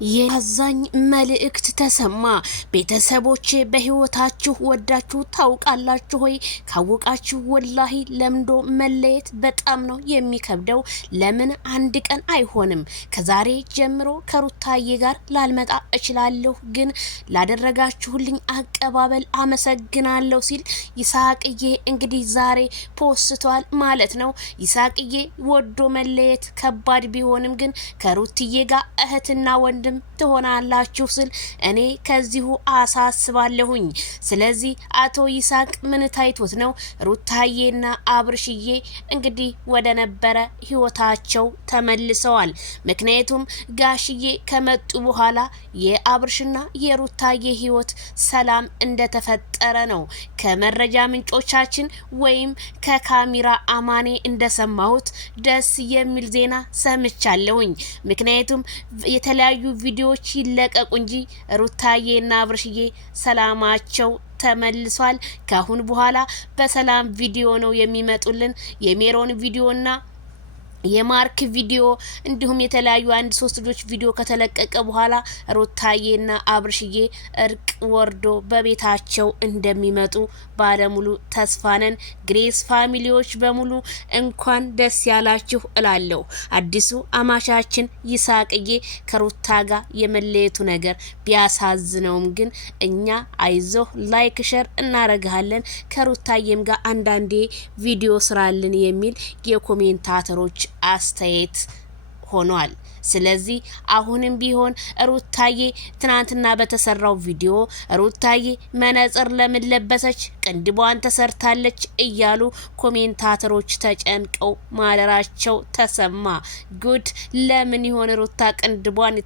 የአዛኝ መልእክት ተሰማ። ቤተሰቦቼ በህይወታችሁ ወዳችሁ ታውቃላችሁ ሆይ? ካወቃችሁ ወላሂ ለምዶ መለየት በጣም ነው የሚከብደው። ለምን አንድ ቀን አይሆንም። ከዛሬ ጀምሮ ከሩታዬ ጋር ላልመጣ እችላለሁ፣ ግን ላደረጋችሁልኝ አቀባበል አመሰግናለሁ ሲል ይሳቅዬ እንግዲህ ዛሬ ፖስቷል ማለት ነው። ይሳቅዬ ወዶ መለየት ከባድ ቢሆንም ግን ከሩትዬ ጋር እህትና ወንድ ትሆናላችሁ ስል እኔ ከዚሁ አሳስባለሁኝ። ስለዚህ አቶ ይሳቅ ምን ታይቶት ነው ሩታዬና አብርሽዬ እንግዲህ ወደ ነበረ ህይወታቸው ተመልሰዋል። ምክንያቱም ጋሽዬ ከመጡ በኋላ የአብርሽና የሩታዬ ህይወት ሰላም እንደተፈጠረ ነው ከመረጃ ምንጮቻችን ወይም ከካሜራ አማኔ እንደሰማሁት ደስ የሚል ዜና ሰምቻለሁኝ። ምክንያቱም የተለያዩ ቪዲዮዎች ይለቀቁ እንጂ ሩታዬና አብርሽዬ ሰላማቸው ተመልሷል። ካሁን በኋላ በሰላም ቪዲዮ ነው የሚመጡልን። የሜሮን ቪዲዮና የማርክ ቪዲዮ እንዲሁም የተለያዩ አንድ ሶስት ልጆች ቪዲዮ ከተለቀቀ በኋላ ሩታዬና አብርሽዬ እርቅ ወርዶ በቤታቸው እንደሚመጡ ባለሙሉ ተስፋ ነን። ግሬስ ፋሚሊዎች በሙሉ እንኳን ደስ ያላችሁ እላለሁ። አዲሱ አማቻችን ይሳቅዬ ከሩታ ጋር የመለየቱ ነገር ቢያሳዝነውም ግን እኛ አይዞህ ላይክ ሸር እናረጋለን። ከሩታዬም ጋር አንዳንዴ ቪዲዮ ስራልን የሚል የኮሜንታተሮች አስተያየት ሆኗል። ስለዚህ አሁንም ቢሆን ሩታዬ ትናንትና በተሰራው ቪዲዮ ሩታዬ መነጽር ለምን ለበሰች ቅንድቧን ተሰርታለች እያሉ ኮሜንታተሮች ተጨንቀው ማለራቸው ተሰማ። ጉድ ለምን ይሆን ሩታ ቅንድቧን